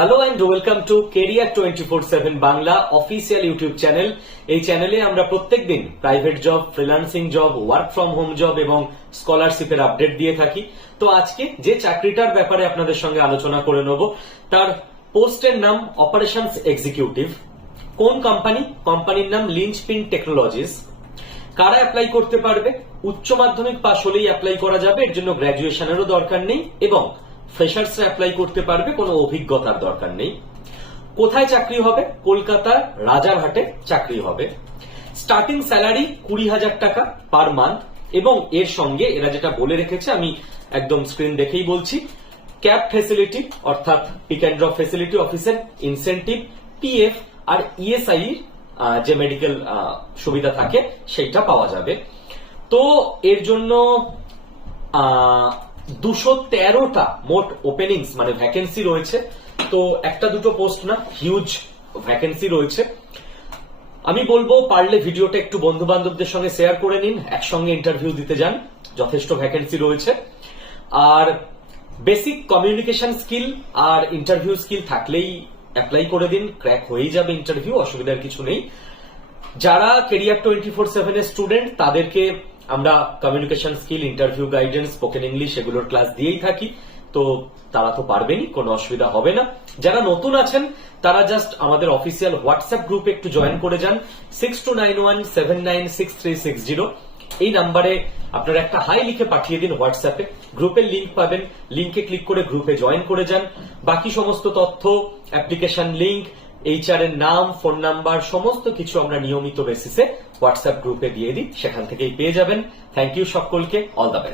Hello and welcome to career 24/7 Bangla official YouTube channel. এই চ্যানেলে আমরা প্রত্যেকদিন private job, freelancing job, work from home job এবং স্কলারশিপের আপডেট দিয়ে থাকি। তো আজকে যে চাকরিটার ব্যাপারে আপনাদের সঙ্গে আলোচনা করে নেব তার পোস্টের নাম অপারেশনস এক্সিকিউটিভ। কোন কোম্পানি? কোম্পানির নাম লিঞ্চপিন টেকনোলজিস। কারা অ্যাপ্লাই করতে পারবে? উচ্চ মাধ্যমিক পাশ হলেই অ্যাপ্লাই করা যাবে, এর জন্য গ্র্যাজুয়েশনেরও দরকার নেই এবং ফ্রেশার্সরা অ্যাপ্লাই করতে পারবে, কোনো অভিজ্ঞতার দরকার নেই। কোথায় চাকরি হবে? কলকাতার রাজারহাটে চাকরি হবে। স্টার্টিং স্যালারি 20,000 টাকা পার মান্থ এবং এর সঙ্গে এরা যেটা বলে রেখেছে আমি একদম স্ক্রিন দেখেই বলছি, ক্যাব ফেসিলিটি অর্থাৎ পিক অ্যান্ড ড্রপ ফেসিলিটি অফিসের ইনসেন্টিভ, পিএফ আর ইএসআই যে মেডিকেল সুবিধা থাকে সেইটা পাওয়া যাবে। তো এর জন্য 213টা মোট ওপেনিংস মানে ভ্যাকেন্সি রয়েছে। তো একটা দুটো পোস্ট না, হিউজ ভ্যাকেন্সি রয়েছে। আমি বলবো পারলে ভিডিওটা একটু বন্ধু বান্ধবদের সঙ্গে শেয়ার করে নিন, একসঙ্গে ইন্টারভিউ দিতে যান, যথেষ্ট ভ্যাকেন্সি রয়েছে। আর বেসিক কমিউনিকেশন স্কিল আর ইন্টারভিউ স্কিল থাকলেই অ্যাপ্লাই করে দিন, ক্র্যাক হয়েই যাবে ইন্টারভিউ, অসুবিধার কিছু নেই। যারা কেরিয়ার 24/7 এর স্টুডেন্ট তাদেরকে আমরা communication skill, interview guidance, spoken English এগুলোর ক্লাস দিয়েই থাকি, তো তারা তো পারবেনই, কোনো অসুবিধা হবে না। যারা নতুন আছেন তারা জাস্ট আমাদের অফিসিয়াল হোয়াটসঅ্যাপ গ্রুপে একটু জয়েন করে যান, 6291796360। এই নাম্বারে আপনারা একটা হাই লিখে পাঠিয়ে দিন হোয়াটসঅ্যাপে, গ্রুপের লিংক পাবেন, লিংকে ক্লিক করে গ্রুপে জয়েন করে যান। বাকি সমস্ত তথ্য, অ্যাপ্লিকেশন লিংক, এইচআর এর নাম, ফোন নাম্বার সমস্ত কিছু আমরা নিয়মিত বেসিসে হোয়াটসঅ্যাপ গ্রুপে দিয়ে দিই, সেখান থেকেই পেয়ে যাবেন। থ্যাংক ইউ সকলকে, অল দ্য বেস্ট।